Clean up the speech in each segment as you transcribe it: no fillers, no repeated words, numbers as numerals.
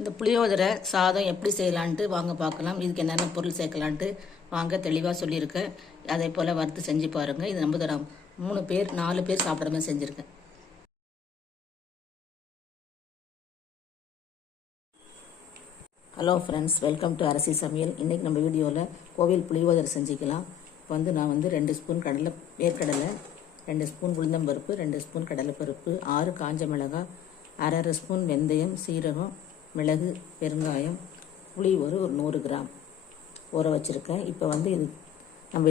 இந்த புளியோதரை சாதம் எப்படி செய்யலான்ட்டு வாங்க பார்க்கலாம். இதுக்கு என்னென்ன பொருள் சேர்க்கலான்ட்டு வாங்க தெளிவாக சொல்லியிருக்கேன். அதே போல் வறுத்து செஞ்சு பாருங்கள். இது நம்ம தரம் 3 பேர் 4 பேர் சாப்பிட்ற மாதிரி செஞ்சுருக்கேன். ஹலோ ஃப்ரெண்ட்ஸ், வெல்கம் டு அரசி சமையல். இன்றைக்கி நம்ம வீடியோவில் கோவில் புளியோதரை செஞ்சுக்கலாம். இப்போ நான் 2 ஸ்பூன் வேர்க்கடலை, 2 ஸ்பூன் உளுந்தம்பருப்பு, 2 ஸ்பூன் கடலைப்பருப்பு, 6 காஞ்ச மிளகாய், அரை ஸ்பூன் வெந்தயம், சீரகம், மிளகு, பெருங்காயம், புளி ஒரு 100 கிராம் ஊற வச்சுருக்கேன். இப்போ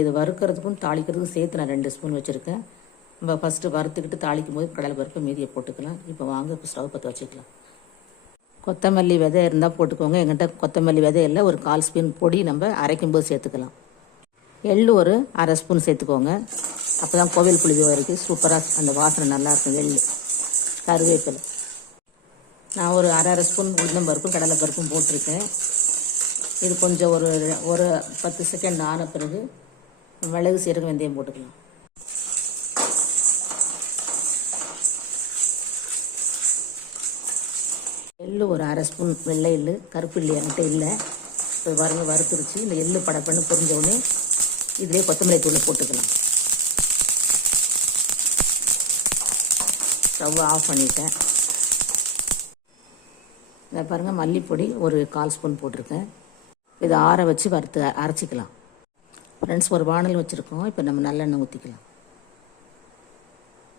இது வறுக்கிறதுக்கும் தாளிக்கிறதுக்கும் சேர்த்து நான் 2 ஸ்பூன் வச்சுருக்கேன். நம்ம ஃபஸ்ட்டு வறுத்துக்கிட்டு தாளிக்கும் போது கடலைப்பருப்பு மீதியை போட்டுக்கலாம். இப்போ வாங்க இப்போ ஸ்டவ் பற்ற வச்சுக்கலாம். கொத்தமல்லி விதை இருந்தால் போட்டுக்கோங்க. எங்கிட்ட கொத்தமல்லி விதை இல்லை. ஒரு 1/4 ஸ்பூன் பொடி நம்ம அரைக்கும்போது சேர்த்துக்கலாம். எள்ளு ஒரு அரை ஸ்பூன் சேர்த்துக்கோங்க. அப்போ தான் கோவில் புளியோதரைக்கு சூப்பராக அந்த வாசனை நல்லாயிருக்கும். எள்ளு, கருவேப்பிலை. நான் ஒரு அரை ஸ்பூன் உளுந்தம்பருப்பும் கடலைப்பருப்பும் போட்டிருக்கேன். இது கொஞ்சம் ஒரு 10 செகண்ட் ஆன பிறகு மிளகு, சீரகம், வெந்தயம் போட்டுக்கலாம். எள்ளு ஒரு அரை ஸ்பூன், வெள்ளை எள்ளு, கருப்பு எள்ளு என்கிட்ட இல்லை. இப்போ வறுத்துருச்சு. இந்த எள்ளு படப்பண்ணு பொரிஞ்ச உடனே இதிலே கொத்தமல்லி தூளை போட்டுக்கலாம். ஸ்டவ் ஆஃப் பண்ணிட்டேன். இதை பாருங்கள், மல்லிப்பொடி ஒரு 1/4 ஸ்பூன் போட்டிருக்கேன். இதை ஆற வச்சு அரைச்சிக்கலாம். ஃப்ரெண்ட்ஸ், ஒரு வானல் வச்சுருக்கோம். இப்போ நம்ம நல்லெண்ணெய் ஊற்றிக்கலாம்.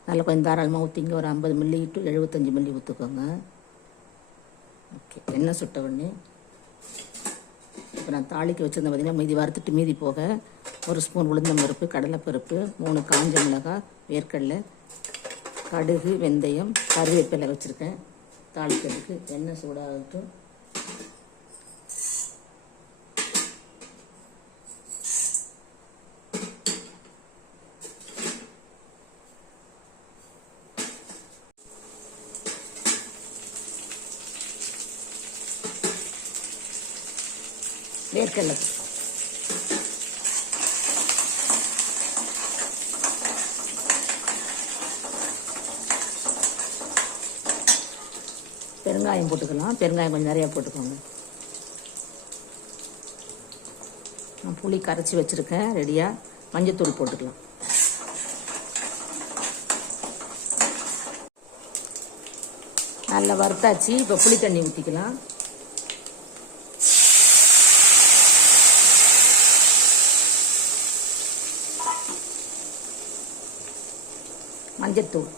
நல்லா கொஞ்சம் தாராளமாக ஊற்றிங்க. ஒரு 50 மில்லி டு 75 மில்லி ஊற்றுக்கோங்க. ஓகே, எண்ணெய் சுட்ட உடனே இப்போ நான் தாளிக்க வச்சுருந்தேன். பார்த்திங்கன்னா மீதி வறுத்துட்டு மீதி போக 1 ஸ்பூன் உளுந்தம்பருப்பு, கடலைப்பருப்பு, 3 காஞ்ச மிளகாய், வேர்க்கடலை, கடுகு, வெந்தயம், கருவேப்பிலை வச்சுருக்கேன். தாளிக்கிறதுக்கு எண்ணெய் சூடாகட்டும். வேர்க்கடலை, பெருங்காயம் போட்டுக்கலாம். பெருங்காயம் கொஞ்சம் நிறையா போட்டுக்கோங்க. நான் புளி கரைச்சி வச்சுருக்கேன் ரெடியாக. மஞ்சத்தூள் போட்டுக்கலாம். நல்லா வறுத்தாச்சு. இப்போ புளி தண்ணி ஊற்றிக்கலாம். மஞ்சத்தூள்,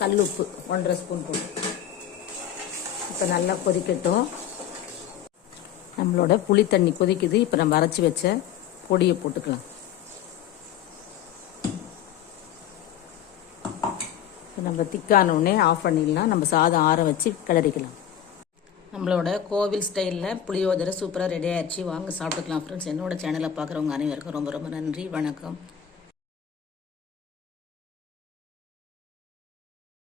கல்லுப்பு 1.5 ஸ்பூன் போட்டு இப்போ நல்லா கொதிக்கட்டும். நம்மளோட புளி தண்ணி கொதிக்குது. இப்போ நம்ம அரைச்சி வச்ச பொடியை போட்டுக்கலாம். இப்போ நம்ம திக்கானோடனே ஆஃப் பண்ணிடலாம். நம்ம சாதம் ஆற வச்சு கிளறிக்கலாம். நம்மளோட கோவில் ஸ்டைலில் புளியோதரை சூப்பராக ரெடி ஆகிடுச்சு. வாங்க சாப்பிட்டுக்கலாம். ஃப்ரெண்ட்ஸ், என்னோட சேனலை பார்க்குறவங்க அனைவருக்கும் ரொம்ப ரொம்ப நன்றி. வணக்கம்.